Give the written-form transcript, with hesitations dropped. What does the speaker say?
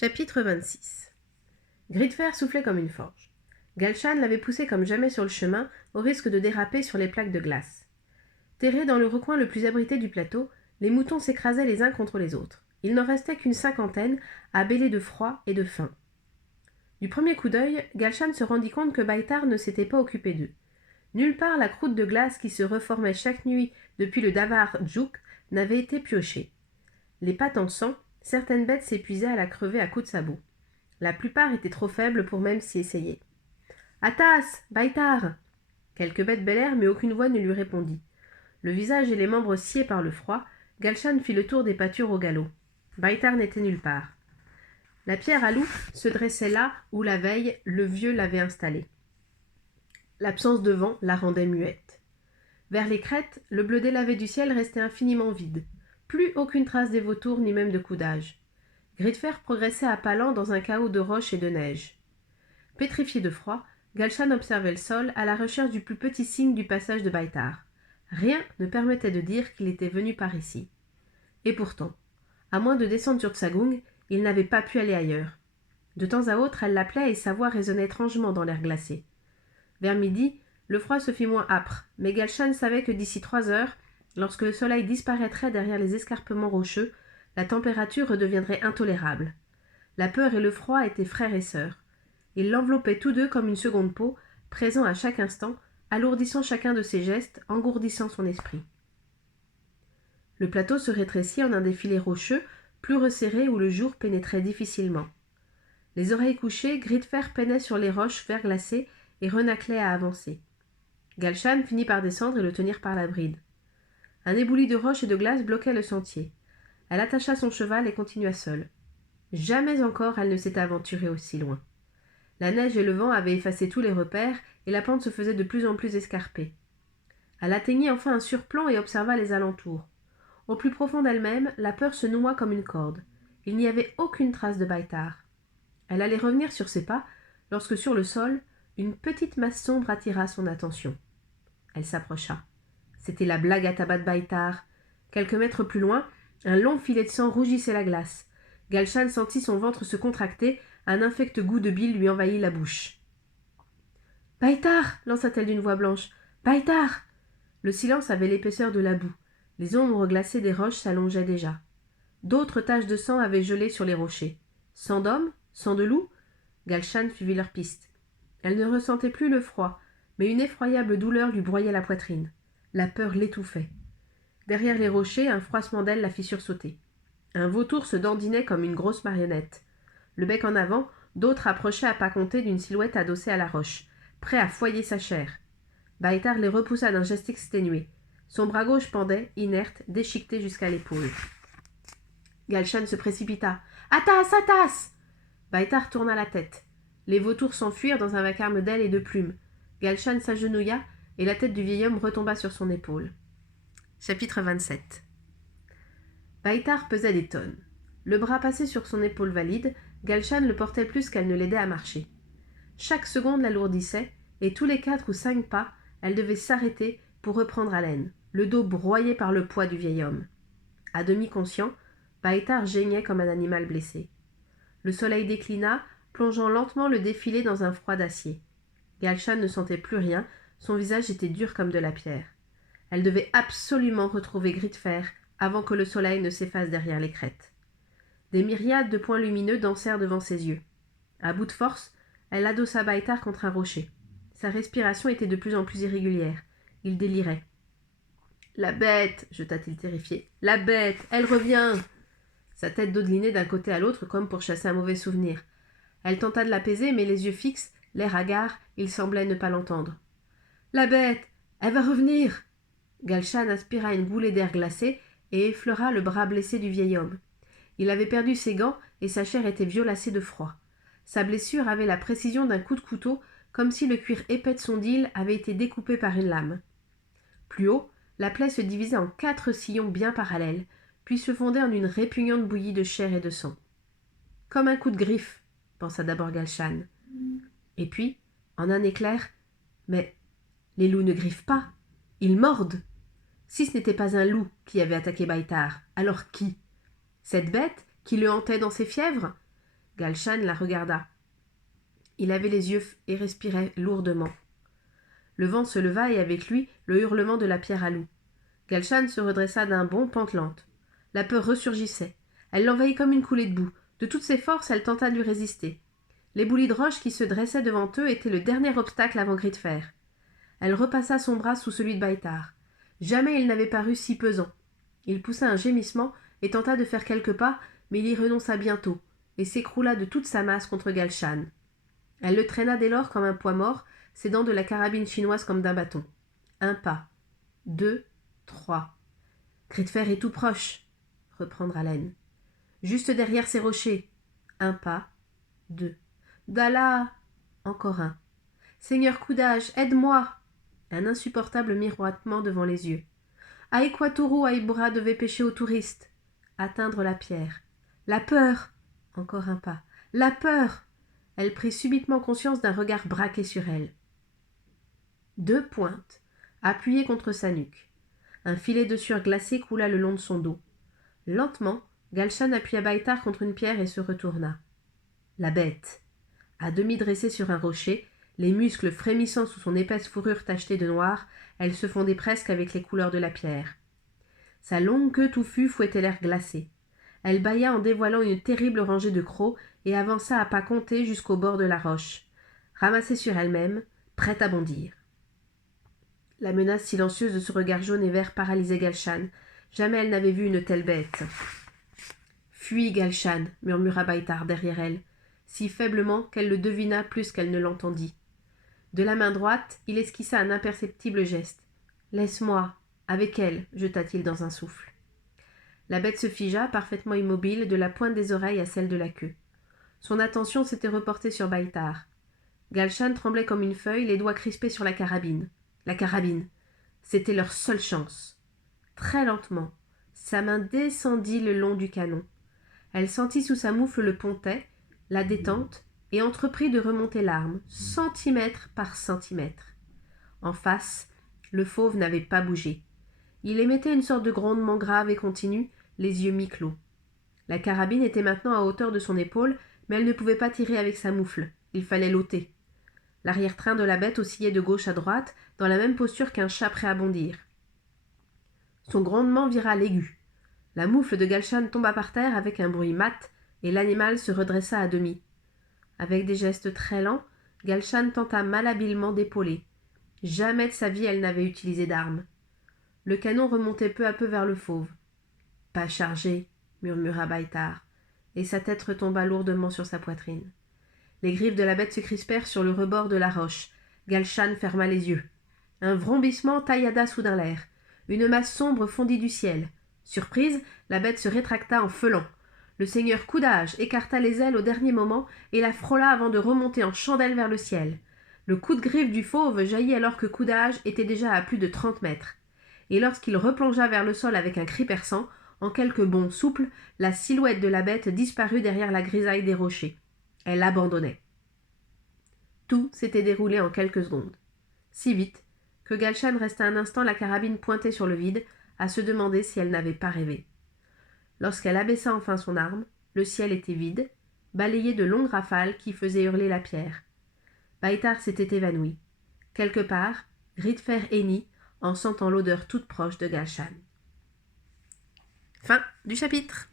Chapitre 26. Gridfer soufflait comme une forge. Galshan l'avait poussé comme jamais sur le chemin, au risque de déraper sur les plaques de glace. Terrés dans le recoin le plus abrité du plateau, les moutons s'écrasaient les uns contre les autres. Il n'en restait qu'une cinquantaine, à bêler de froid et de faim. Du premier coup d'œil, Galshan se rendit compte que Baitar ne s'était pas occupé d'eux. Nulle part la croûte de glace qui se reformait chaque nuit depuis le Davar Djouk n'avait été piochée. Les pattes en sang, certaines bêtes s'épuisaient à la crever à coups de sabot. La plupart étaient trop faibles pour même s'y essayer. « Atas, Baitar !» Quelques bêtes bêlèrent, mais aucune voix ne lui répondit. Le visage et les membres sciés par le froid, Galshan fit le tour des pâtures au galop. Baitar n'était nulle part. La pierre à loup se dressait là où la veille le vieux l'avait installée. L'absence de vent la rendait muette. Vers les crêtes, le bleu délavé du ciel restait infiniment vide. Plus aucune trace des vautours ni même de coudage. Gridfer progressait à pas lents dans un chaos de roches et de neige. Pétrifié de froid, Galshan observait le sol à la recherche du plus petit signe du passage de Baitar. Rien ne permettait de dire qu'il était venu par ici. Et pourtant, à moins de descendre sur Tsagung, il n'avait pas pu aller ailleurs. De temps à autre, elle l'appelait et sa voix résonnait étrangement dans l'air glacé. Vers midi, le froid se fit moins âpre, mais Galshan savait que d'ici 3 heures, lorsque le soleil disparaîtrait derrière les escarpements rocheux, la température redeviendrait intolérable. La peur et le froid étaient frères et sœurs. Ils l'enveloppaient tous deux comme une seconde peau, présent à chaque instant, alourdissant chacun de ses gestes, engourdissant son esprit. Le plateau se rétrécit en un défilé rocheux, plus resserré où le jour pénétrait difficilement. Les oreilles couchées, Gridfer peinait sur les roches verglacées et renâclait à avancer. Galshan finit par descendre et le tenir par la bride. Un éboulis de roches et de glace bloquait le sentier. Elle attacha son cheval et continua seule. Jamais encore elle ne s'était aventurée aussi loin. La neige et le vent avaient effacé tous les repères, et la pente se faisait de plus en plus escarpée. Elle atteignit enfin un surplomb et observa les alentours. Au plus profond d'elle-même, la peur se noua comme une corde. Il n'y avait aucune trace de Baitar. Elle allait revenir sur ses pas, lorsque sur le sol, une petite masse sombre attira son attention. Elle s'approcha. C'était la blague à tabac de Baitar. Quelques mètres plus loin, un long filet de sang rougissait la glace. Galshan sentit son ventre se contracter, un infect goût de bile lui envahit la bouche. « Baitar !» lança-t-elle d'une voix blanche. « Baitar !» Le silence avait l'épaisseur de la boue. Les ombres glacées des roches s'allongeaient déjà. D'autres taches de sang avaient gelé sur les rochers. Sang d'homme ? Sang de loup ? Galshan suivit leur piste. Elle ne ressentait plus le froid, mais une effroyable douleur lui broyait la poitrine. La peur l'étouffait. Derrière les rochers, un froissement d'ailes la fit sursauter. Un vautour se dandinait comme une grosse marionnette. Le bec en avant, d'autres approchaient à pas compter d'une silhouette adossée à la roche, prêt à foyer sa chair. Baitar les repoussa d'un geste exténué. Son bras gauche pendait, inerte, déchiqueté jusqu'à l'épaule. Galshan se précipita. « Atas, Atas !» Baitar tourna la tête. Les vautours s'enfuirent dans un vacarme d'ailes et de plumes. Galshan s'agenouilla, et la tête du vieil homme retomba sur son épaule. Chapitre 27. Baitar pesait des tonnes. Le bras passé sur son épaule valide, Galshan le portait plus qu'elle ne l'aidait à marcher. Chaque seconde l'alourdissait, et tous les 4 ou 5 pas, elle devait s'arrêter pour reprendre haleine, le dos broyé par le poids du vieil homme. À demi conscient, Baitar geignait comme un animal blessé. Le soleil déclina, plongeant lentement le défilé dans un froid d'acier. Galshan ne sentait plus rien, son visage était dur comme de la pierre. Elle devait absolument retrouver Gridfer avant que le soleil ne s'efface derrière les crêtes. Des myriades de points lumineux dansèrent devant ses yeux. À bout de force, elle adossa Baitar contre un rocher. Sa respiration était de plus en plus irrégulière. Il délirait. « La bête !» jeta-t-il terrifié. « La bête ! Elle revient !» Sa tête dodelinait d'un côté à l'autre comme pour chasser un mauvais souvenir. Elle tenta de l'apaiser, mais les yeux fixes, l'air hagard, il semblait ne pas l'entendre. « La bête ! Elle va revenir !» Galshan aspira une goulée d'air glacé et effleura le bras blessé du vieil homme. Il avait perdu ses gants et sa chair était violacée de froid. Sa blessure avait la précision d'un coup de couteau, comme si le cuir épais de son deal avait été découpé par une lame. Plus haut, la plaie se divisait en 4 sillons bien parallèles, puis se fondait en une répugnante bouillie de chair et de sang. « Comme un coup de griffe », pensa d'abord Galshan. Et puis, en un éclair, « Mais les loups ne griffent pas, ils mordent !» Si ce n'était pas un loup qui avait attaqué Baitar, alors qui ? Cette bête qui le hantait dans ses fièvres ? Galshan la regarda. Il avait les yeux et respirait lourdement. Le vent se leva et avec lui le hurlement de la pierre à loup. Galshan se redressa d'un bond pantelante. La peur ressurgissait. Elle l'envahit comme une coulée de boue. De toutes ses forces, elle tenta de lui résister. L'éboulis de roche qui se dressait devant eux était le dernier obstacle avant Gris de Fer. Elle repassa son bras sous celui de Baïtar. Jamais il n'avait paru si pesant. Il poussa un gémissement et tenta de faire quelques pas, mais il y renonça bientôt, et s'écroula de toute sa masse contre Galshan. Elle le traîna dès lors comme un poids mort, s'aidant de la carabine chinoise comme d'un bâton. Un pas, 2, 3. Gris de Fer est tout proche, reprendra Laine. Juste derrière ces rochers. Un pas, 2. Dalla, encore un. Seigneur Coudage, aide-moi. Un insupportable miroitement devant les yeux. Aïkwaturu Aïbra devait pêcher aux touristes. Atteindre la pierre. La peur. Encore un pas. La peur. Elle prit subitement conscience d'un regard braqué sur elle. 2 pointes, appuyées contre sa nuque. Un filet de sueur glacée coula le long de son dos. Lentement, Galshan appuya Baïtar contre une pierre et se retourna. La bête. À demi dressée sur un rocher, les muscles frémissant sous son épaisse fourrure tachetée de noir, elle se fondait presque avec les couleurs de la pierre. Sa longue queue touffue fouettait l'air glacé. Elle bâilla en dévoilant une terrible rangée de crocs et avança à pas comptés jusqu'au bord de la roche, ramassée sur elle-même, prête à bondir. La menace silencieuse de ce regard jaune et vert paralysait Galshan. Jamais elle n'avait vu une telle bête. « Fuis, Galshan !» murmura Baïtar derrière elle, si faiblement qu'elle le devina plus qu'elle ne l'entendit. De la main droite, il esquissa un imperceptible geste. « Laisse-moi !» Avec elle, jeta-t-il dans un souffle. La bête se figea, parfaitement immobile, de la pointe des oreilles à celle de la queue. Son attention s'était reportée sur Baïtar. Galshan tremblait comme une feuille, les doigts crispés sur la carabine. La carabine. C'était leur seule chance. Très lentement, sa main descendit le long du canon. Elle sentit sous sa moufle le pontet, la détente, et entreprit de remonter l'arme, centimètre par centimètre. En face, le fauve n'avait pas bougé. Il émettait une sorte de grondement grave et continu, les yeux mi-clos. La carabine était maintenant à hauteur de son épaule, mais elle ne pouvait pas tirer avec sa moufle. Il fallait l'ôter. L'arrière-train de la bête oscillait de gauche à droite, dans la même posture qu'un chat prêt à bondir. Son grondement vira à l'aigu. La moufle de Galshan tomba par terre avec un bruit mat, et l'animal se redressa à demi. Avec des gestes très lents, Galshan tenta malhabilement d'épauler. Jamais de sa vie elle n'avait utilisé d'arme. Le canon remontait peu à peu vers le fauve. « Pas chargé !» murmura Baïtar, et sa tête retomba lourdement sur sa poitrine. Les griffes de la bête se crispèrent sur le rebord de la roche. Galshan ferma les yeux. Un vrombissement taillada soudain l'air. Une masse sombre fondit du ciel. Surprise, la bête se rétracta en feulant. Le seigneur Coudage écarta les ailes au dernier moment et la frôla avant de remonter en chandelle vers le ciel. Le coup de griffe du fauve jaillit alors que Coudage était déjà à plus de 30 mètres. Et lorsqu'il replongea vers le sol avec un cri perçant, en quelques bonds souples, la silhouette de la bête disparut derrière la grisaille des rochers. Elle abandonnait. Tout s'était déroulé en quelques secondes. Si vite que Galshan resta un instant la carabine pointée sur le vide, à se demander si elle n'avait pas rêvé. Lorsqu'elle abaissa enfin son arme, le ciel était vide, balayé de longues rafales qui faisaient hurler la pierre. Baïtar s'était évanoui. Quelque part, Gris de Fer hennit en sentant l'odeur toute proche de Galshan. Fin du chapitre.